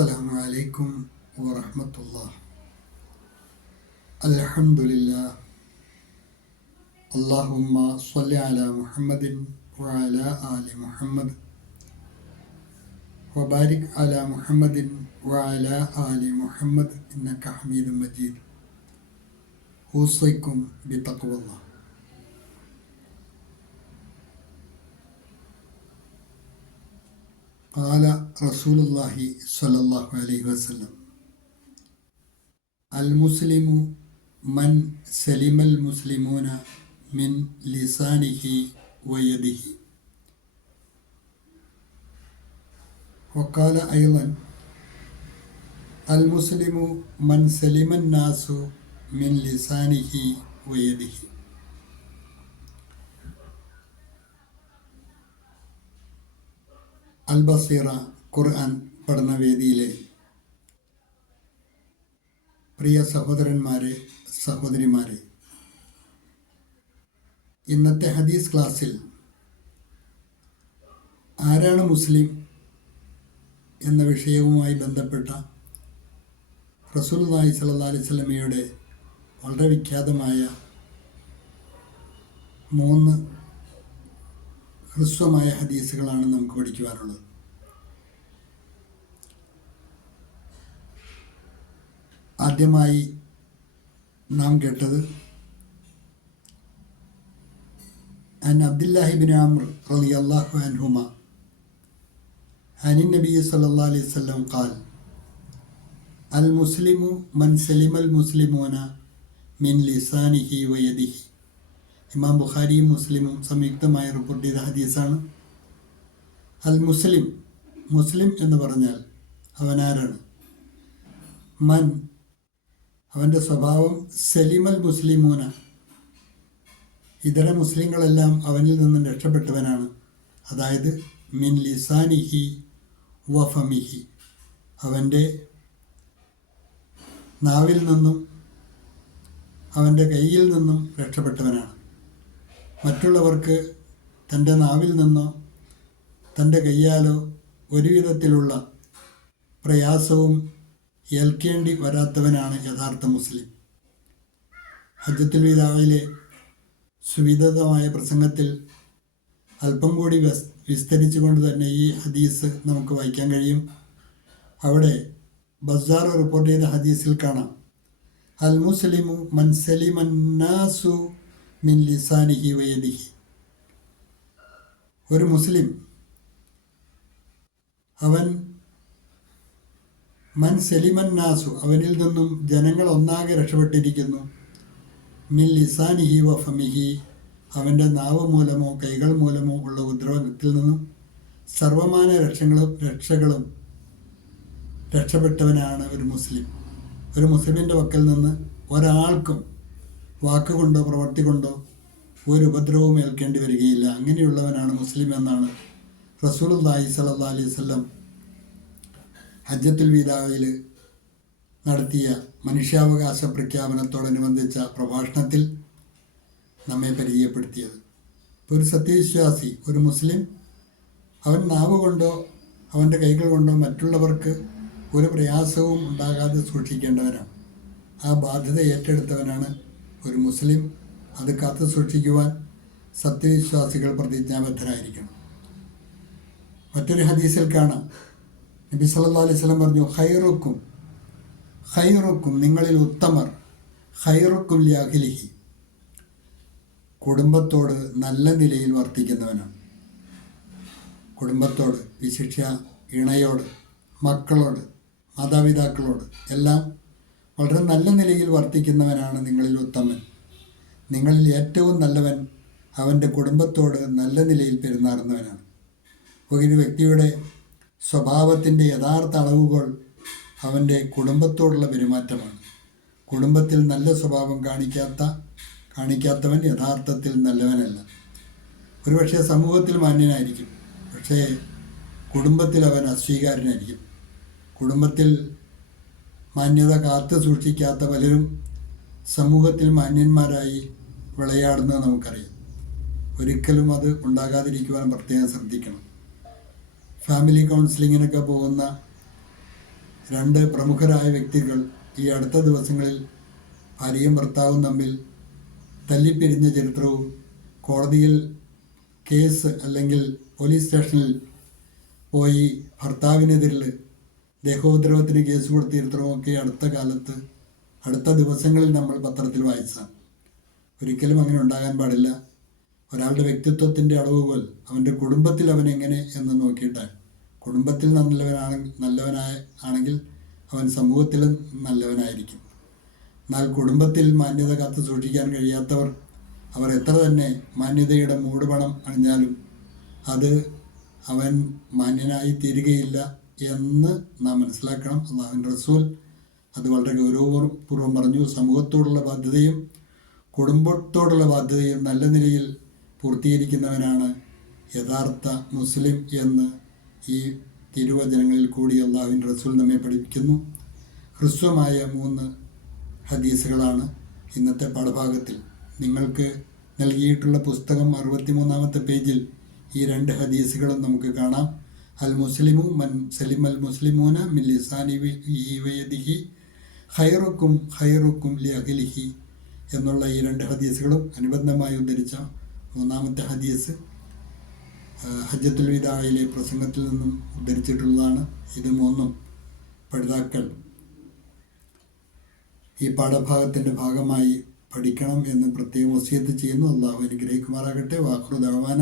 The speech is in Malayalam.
السلام عليكم ورحمة الله الحمد لله اللهم صل على محمد وعلى آل محمد وبارك على محمد وعلى آل محمد إنك حميد مجيد أوصيكم بتقوى الله قال رسول الله صلى الله عليه وسلم. المسلم من سلم المسلمون من لسانه ويده. وقال أيضا المسلم من سلم الناس من لسانه ويده. അൽ ബസീറ ഖുർആൻ പഠനവേദിയിലെ പ്രിയ സഹോദരന്മാരെ സഹോദരിമാരെ ഇന്നത്തെ ഹദീസ് ക്ലാസ്സിൽ ആരാണ് മുസ്ലിം എന്ന വിഷയവുമായി ബന്ധപ്പെട്ട റസൂലുള്ളാഹി സ്വല്ലല്ലാഹി അലൈഹി വസല്ലമയുടെ വളരെ വിഖ്യാതമായ മൂന്ന് ഹ്രസ്വമായ ഹദീസുകളാണ് നമുക്ക് പഠിക്കുവാനുള്ളത്. ആദ്യമായി നാം കേട്ടത് അബ്ദുല്ലാഹിബിൻ ആമർ റലി അള്ളാഹു അൻഹുമ അനിൻ നബി സല്ലാ അലൈഹി സ്വല്ലം കാൽ അൽ മുസ്ലിമു മൻ സലിമൽ മുസ്ലിമോന മിൻ ലിസാനിഹി വയദിഹി ഇമാം ബുഖാരിയും മുസ്ലിമും സംയുക്തമായി റിപ്പോർട്ട് ചെയ്ത ഹദീസാണ്. അൽ മുസ്ലിം മുസ്ലിം എന്ന് പറഞ്ഞാൽ അവനാരാണ്? മൻ അവന്റെ സ്വഭാവം സലിമൽ മുസ്ലിമൂന. ഇതര മുസ്ലിങ്ങളെല്ലാം അവനിൽ നിന്നും രക്ഷപ്പെട്ടവനാണ്. അതായത് മിൻ ലിസാനിഹി വഫമിഹി അവന്റെ നാവിൽ നിന്നും അവന്റെ കയ്യിൽ നിന്നും രക്ഷപ്പെട്ടവനാണ്. മറ്റുള്ളവർക്ക് തന്റെ നാവിൽ നിന്നോ തന്റെ കയ്യാലോ ഒരുവിധത്തിലുള്ള പ്രയാസവും ഏൽക്കേണ്ടി വരാത്തവനാണ് യഥാർത്ഥ മുസ്ലിം. ഹജ്ജത്തുൽ വിതാവിലെ സുവിധതമായ പ്രസംഗത്തിൽ അല്പം കൂടി വിസ്തരിച്ചു വിസ്തരിച്ചുകൊണ്ട് തന്നെ ഈ ഹദീസ് നമുക്ക് വായിക്കാൻ കഴിയും. അവിടെ ബസാർ റിപ്പോർട്ട് ചെയ്ത ഹദീസിൽ കാണാം. അൽ മുസ്ലിമു മൻ സലിമന്നാസു മിൻ ലിസാനിഹി വയദിഹി. ഒരു മുസ്ലിം അവൻ മൻ സെലിമൻ നാസു അവനിൽ നിന്നും ജനങ്ങൾ ഒന്നാകെ രക്ഷപ്പെട്ടിരിക്കുന്നു. മിൻ ലിസാനിഹി ഫമിഹി അവന്റെ നാവ് മൂലമോ കൈകൾ മൂലമോ ഉള്ള ഉപദ്രവത്തിൽ നിന്നും സർവമാന രക്ഷകളും രക്ഷകളും രക്ഷപ്പെട്ടവനാണ് ഒരു മുസ്ലിം. ഒരു മുസ്ലിമിന്റെ പക്കൽ നിന്ന് ഒരാൾക്കും വാക്കുകൊണ്ടോ പ്രവർത്തി കൊണ്ടോ ഒരു ഉപദ്രവവും ഏൽക്കേണ്ടി വരികയില്ല. അങ്ങനെയുള്ളവനാണ് മുസ്ലിം എന്നാണ് റസൂലുല്ലാഹി സല്ലാ അലൈഹി സ്വല്ലം ഹജ്ജത്തുൽ വീതാവയിൽ നടത്തിയ മനുഷ്യാവകാശ പ്രഖ്യാപനത്തോടനുബന്ധിച്ച പ്രഭാഷണത്തിൽ നമ്മെ പരിചയപ്പെടുത്തിയത്. ഒരു സത്യവിശ്വാസി ഒരു മുസ്ലിം അവൻ നാവ് കൊണ്ടോ അവന്റെ കൈകൾ കൊണ്ടോ മറ്റുള്ളവർക്ക് ഒരു പ്രയാസവും ഉണ്ടാകാതെ സൂക്ഷിക്കേണ്ടവനാണ്. ആ ബാധ്യത ഏറ്റെടുത്തവനാണ് ഒരു മുസ്ലിം അത് കാത്തു സൂക്ഷിക്കുവാൻ സത്യവിശ്വാസികൾ പ്രതിജ്ഞാബദ്ധരായിരിക്കണം. മറ്റൊരു ഹദീസിൽ കാണാം. നബി സല്ലാ അലൈഹി സ്വലം പറഞ്ഞു ഹൈറുക്കും ഹൈറുക്കും നിങ്ങളിൽ ഉത്തമർ ഹൈറുക്കും ലാഖിലിഹി കുടുംബത്തോട് നല്ല നിലയിൽ വർത്തിക്കുന്നവനാണ്. കുടുംബത്തോട് വിശിക്ഷ ഇണയോട് മക്കളോട് മാതാപിതാക്കളോട് എല്ലാം വളരെ നല്ല നിലയിൽ വർത്തിക്കുന്നവനാണ് നിങ്ങളിൽ ഉത്തമൻ. നിങ്ങളിൽ ഏറ്റവും നല്ലവൻ അവന്റെ കുടുംബത്തോട് നല്ല നിലയിൽ പെരുമാറുന്നവനാണ്. ഒരു വ്യക്തിയുടെ സ്വഭാവത്തിന്റെ യഥാർത്ഥ അളവുകൾ അവന്റെ കുടുംബത്തോടുള്ള പെരുമാറ്റമാണ്. കുടുംബത്തിൽ നല്ല സ്വഭാവം കാണിക്കാത്ത കാണിക്കാത്തവൻ യഥാർത്ഥത്തിൽ നല്ലവനല്ല. ഒരുപക്ഷെ സമൂഹത്തിൽ മാന്യനായിരിക്കും. പക്ഷേ കുടുംബത്തിൽ അവൻ അസ്വീകാരനായിരിക്കും. കുടുംബത്തിൽ മാന്യത കാത്തു സൂക്ഷിക്കാത്ത പലരും സമൂഹത്തിൽ മാന്യന്മാരായി വിളയാടുന്നത് നമുക്കറിയാം. ഒരിക്കലും അത് ഉണ്ടാകാതിരിക്കുവാൻ പ്രത്യേകം ശ്രദ്ധിക്കണം. ഫാമിലി കൗൺസിലിങ്ങിനൊക്കെ പോകുന്ന രണ്ട് പ്രമുഖരായ വ്യക്തികൾ ഈ അടുത്ത ദിവസങ്ങളിൽ ഭാര്യയും ഭർത്താവും തമ്മിൽ തല്ലിപ്പിരിഞ്ഞ ചരിത്രവും കോടതിയിൽ കേസ് അല്ലെങ്കിൽ പോലീസ് സ്റ്റേഷനിൽ പോയി ഭർത്താവിനെതിരിൽ ദേഹോപദ്രവത്തിന് കേസ് കൊടുത്തിരുത്തണമൊക്കെ അടുത്ത കാലത്ത് അടുത്ത ദിവസങ്ങളിൽ നമ്മൾ പത്രത്തിൽ വായിച്ചതാണ് ഒരിക്കലും അങ്ങനെ ഉണ്ടാകാൻ പാടില്ല. ഒരാളുടെ വ്യക്തിത്വത്തിന്റെ അളവുകോൽ അവന്റെ കുടുംബത്തിൽ അവൻ എങ്ങനെ എന്ന് നോക്കിയിട്ട് കുടുംബത്തിൽ നല്ലവനാണ് നല്ലവനായ ആണെങ്കിൽ അവൻ സമൂഹത്തിലും നല്ലവനായിരിക്കും. എന്നാൽ കുടുംബത്തിൽ മാന്യത കാത്തു സൂക്ഷിക്കാൻ കഴിയാത്തവർ അവർ എത്ര തന്നെ മാന്യതയുടെ മൂടുപണം അണിഞ്ഞാലും അത് അവൻ മാന്യനായി തീരുകയില്ല. എന്ന് നാം മനസ്സിലാക്കണം. അള്ളാഹുവിൻ റസൂൽ അത് വളരെ ഗൗരവപൂർവം പറഞ്ഞു. സമൂഹത്തോടുള്ള ബാധ്യതയും കുടുംബത്തോടുള്ള ബാധ്യതയും നല്ല നിലയിൽ പൂർത്തീകരിക്കുന്നവനാണ് യഥാർത്ഥ മുസ്ലിം എന്ന് ഈ തിരുവചനങ്ങളിൽ കൂടി അള്ളാഹുവിൻ റസൂൽ നമ്മെ പഠിപ്പിക്കുന്നു. ഹ്രസ്വമായ മൂന്ന് ഹദീസുകളാണ് ഇന്നത്തെ പാഠഭാഗത്തിൽ. നിങ്ങൾക്ക് നൽകിയിട്ടുള്ള പുസ്തകം അറുപത്തിമൂന്നാമത്തെ പേജിൽ ഈ രണ്ട് ഹദീസുകളും നമുക്ക് കാണാം. അൽ മൻ സലിം അൽ മുസ്ലിമൂന മിൻ ലിസാനി വയദിഹി ലി അഖിലിഹി എന്നുള്ള ഈ രണ്ട് ഹദീസുകളും അനുബന്ധമായി ഉദ്ധരിച്ച മൂന്നാമത്തെ ഹദീസ് ഹജ്ജത്തുൽ വിദായിലെ പ്രസംഗത്തിൽ നിന്നും ഉദ്ധരിച്ചിട്ടുള്ളതാണ്. ഇത് മൂന്നും പഠിതാക്കൾ ഈ പാഠഭാഗത്തിന്റെ ഭാഗമായി പഠിക്കണം എന്ന് പ്രത്യേകം വസീത്ത് ചെയ്യുന്നു. അള്ളാഹു അനുഗ്രഹിക്കുമാറാകട്ടെ. വാഹുർ ദവാന